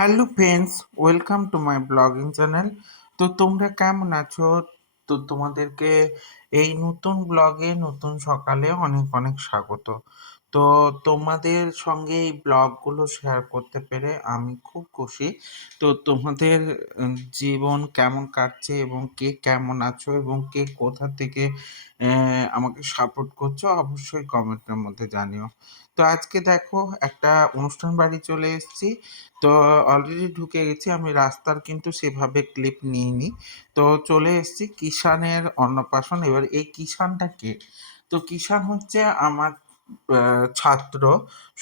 Hello friends welcome to my blogging channel তো তোমরা কেমন আছো? তো তোমাদেরকে এই নতুন ব্লগে, নতুন সকালে অনেক অনেক স্বাগত। তো তোমাদের সঙ্গে এই ব্লগগুলো শেয়ার করতে পেরে আমি খুব খুশি। তো তোমাদের জীবন কেমন কাটছে এবং কে কেমন আছো এবং কে কোথা থেকে আমাকে সাপোর্ট করছ অবশ্যই কমেন্টের মধ্যে জানিও। তো আজকে দেখো একটা অনুষ্ঠান বাড়ি চলে এসেছি। তো অলরেডি ঢুকে গেছি, আমি রাস্তার কিন্তু সেভাবে ক্লিপ নিইনি। তো চলে এসেছি কিষানের অন্নপ্রাশন, এবার এই কিষানটা কে তো কিষান হচ্ছে আমার ছাত্র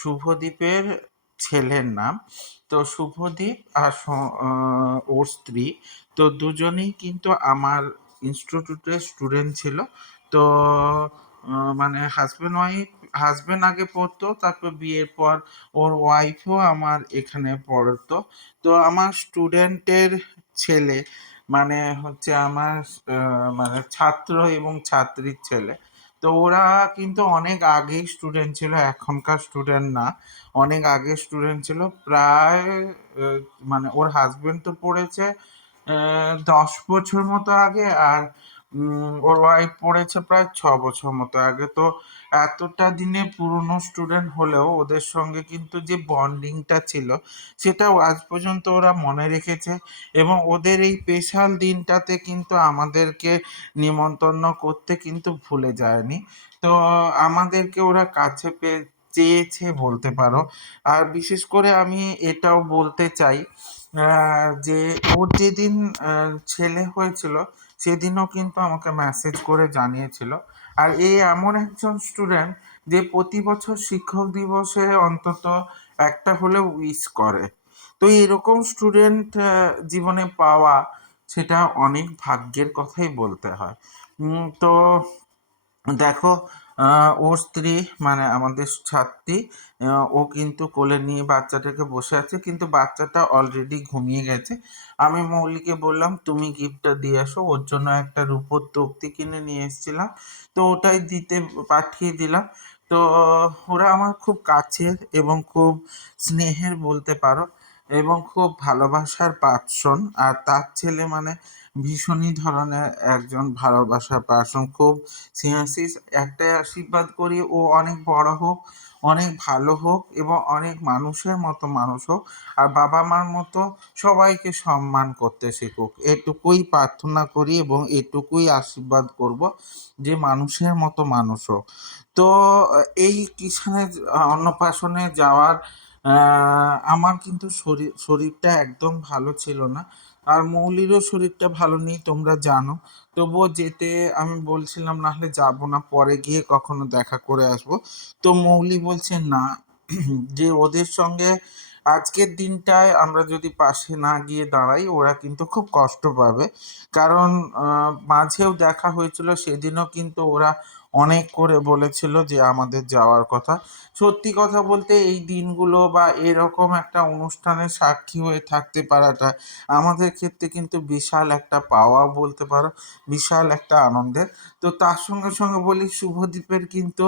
শুভদীপের ছেলের নাম। তো শুভদীপ আর ওর স্ত্রী, তো দুজনেই কিন্তু আমার ইনস্টিটিউটের স্টুডেন্ট ছিল। তো মানে হাজব্যান্ড ওয়াইফ হাজব্যান্ড আগে পড়তো, তারপর বিয়ের পর ওর ওয়াইফও আমার এখানে পড়তো। তো আমার স্টুডেন্টের ছেলে মানে হচ্ছে আমার মানে ছাত্র এবং ছাত্রীর ছেলে। তো ওরা কিন্তু অনেক আগেই স্টুডেন্ট ছিল, এখনকার স্টুডেন্ট না। অনেক আগে স্টুডেন্ট ছিল। প্রায় মানে ওর হাজবেন্ড তো পড়েছে দশ বছর মতো আগে। আর ওর ওয়াইফ পড়েছে প্রায় ছ বছর মতো। আগে তো এতটা দিনে পুরনো স্টুডেন্ট হলেও ওদের সঙ্গে কিন্তু যে বন্ডিংটা ছিল, সেটাও আজ পর্যন্ত ওরা মনে রেখেছে এবং ওদের এই স্পেশাল দিনটাতে কিন্তু আমাদেরকে নিমন্ত্রণ করতে কিন্তু ভুলে যায়নি। তো, আমাদেরকে ওরা কাছে পেয়ে চেয়েছে বলতে পারো। আর বিশেষ করে আমি এটাও বলতে চাই যে ওর যেদিন ছেলে হয়েছিল সেদিনও কিন্তু আমাকে মেসেজ করে জানিয়েছিল। আর এই এমন একজন স্টুডেন্ট যে প্রতি বছর শিক্ষক দিবসে অন্তত একটা হলেও উইস করে। তো এরকম স্টুডেন্ট জীবনে পাওয়া সেটা অনেক ভাগ্যের কথাই বলতে হয়। তো দেখো ওর স্ত্রী মানে আমাদের ছাত্রী ও কিন্তু কোলে নিয়ে বাচ্চাটাকে বসে আছে, কিন্তু বাচ্চাটা অলরেডি ঘুমিয়ে গেছে। আমি মৌলিকে বললাম, তুমি গিফটটা দিয়ে আসো, ওর জন্য একটা রূপোর তক্তি কিনে নিয়ে এসেছিলাম। তো ওটাই দিতে, পাঠিয়ে দিলাম। তো ওরা আমার খুব কাছের এবং খুব স্নেহের বলতে পারো, এবং খুব ভালোবাসার পার্সন। আর তার ছেলে মানে ভীষণই ধরনের একজন ভালোবাসার পার্সন খুব সিনসিস একটাই আশীর্বাদ করি ও অনেক বড় হোক, অনেক ভালো হোক এবং অনেক মানুষের মতো মানুষ হোক। আর বাবা মার মতো সবাইকে সম্মান করতে শিখুক। এটুকুই প্রার্থনা করি এবং এটুকুই আশীর্বাদ করব যে মানুষের মতো মানুষ হোক। তো, এই কিষানের অন্নপ্রাশনে যাওয়ার আমার কিন্তু শরীর, শরীরটা একদম ভালো ছিল না। আর মৌলিরও শরীরটা ভালো নেই, তোমরা জানো। তবুও যেতে আমি বলছিলাম না হলে যাব না, পরে গিয়ে কখনো দেখা করে আসব। তো মৌলি বলছে, না। যে ওদের সঙ্গে আজকের দিনটায় আমরা যদি পাশে না গিয়ে দাঁড়াই, ওরা কিন্তু খুব কষ্ট পাবে। কারণ মাঝেও দেখা হয়েছিল, সেদিনও কিন্তু ওরা অনেক করে বলেছিল যে আমাদের যাওয়ার কথা। সত্যি কথা বলতে এই দিনগুলো বা এরকম একটা অনুষ্ঠানের সাক্ষী হয়ে থাকতে পারাটা আমাদের ক্ষেত্রে কিন্তু বিশাল একটা পাওয়া বলতে পারো, বিশাল একটা আনন্দের। তো তার সঙ্গে সঙ্গে বলি, শুভদীপের কিন্তু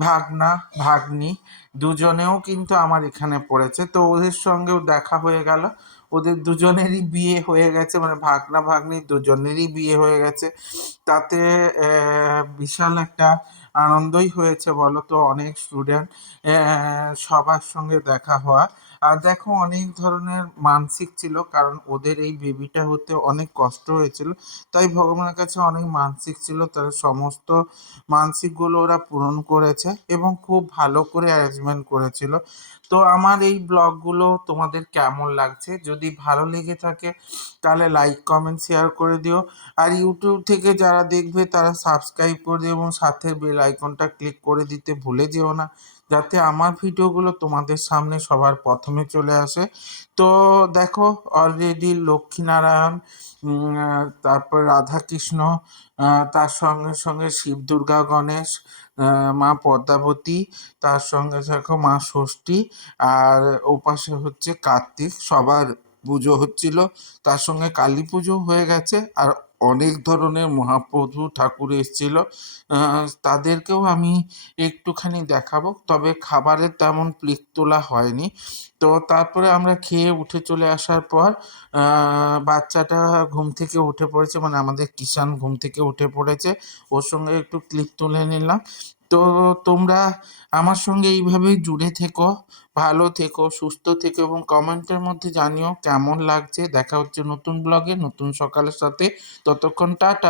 ভাগনা, ভাগ্নি দুজনেও কিন্তু আমার এখানে পড়েছে। তো ওদের সঙ্গেও দেখা হয়ে গেল। ওদের দুজনেরই বিয়ে হয়ে গেছে মানে ভাগনা ভাগ্নি দুজনেরই বিয়ে হয়ে গেছে। তাতে বিশাল একটা আনন্দই হয়েছে বলো তো, অনেক স্টুডেন্ট সবার সঙ্গে দেখা হওয়া। আর দেখো, অনেক ধরনের মানসিক ছিল, কারণ ওদের এই বেবিটা হতে অনেক কষ্ট হয়েছিল। তাই ভগবানের কাছে অনেক মানসিক ছিল, তার সমস্ত মানসিকগুলো ওরা পূরণ করেছে এবং খুব ভালো করে অ্যারেঞ্জমেন্ট করেছিল। তো আমার এই ব্লগগুলো তোমাদের কেমন লাগছে? যদি ভালো লেগে থাকে, তাহলে লাইক কমেন্ট শেয়ার করে দিও। আর ইউটিউব থেকে যারা দেখবে, তারা সাবস্ক্রাইব করে দিও এবং সাথে বেল আইকনটা ক্লিক করে দিতে ভুলে যেও না, যাতে আমার ভিডিওগুলো তোমাদের সামনে সবার প্রথমে চলে আসে। তো দেখো অলরেডি লক্ষ্মীনারায়ণ তারপর রাধাকৃষ্ণ তার সঙ্গে সঙ্গে শিব দুর্গা গণেশ মা পদ্মাবতী, তার সঙ্গে দেখো মা ষষ্ঠী আর ওপাশে হচ্ছে কার্তিক, সবার পুজো হচ্ছিল। তার সঙ্গে কালী পুজো হয়ে গেছে আর অনেক ধরনের মহাপ্রভু ঠাকুর এসেছিল। তাদেরকেও আমি একটুখানি দেখাবো, তবে খাবারের তেমন প্লেট তোলা হয়নি। তো তারপরে আমরা খেয়ে উঠে চলে আসার পর বাচ্চাটা ঘুম থেকে উঠে পড়েছে মানে আমাদের কিষান ঘুম থেকে উঠে পড়েছে। ওর সঙ্গে একটু ক্লিপ তুলে নিলাম। তো তোমরা আমার সঙ্গে এইভাবেই জুড়ে থেকো, ভালো থেকো, সুস্থ থেকো এবং কমেন্টের মধ্যে জানিও কেমন লাগছে। দেখা হচ্ছে নতুন ব্লগে, নতুন সকালের সাথে। ততক্ষণ টাটা।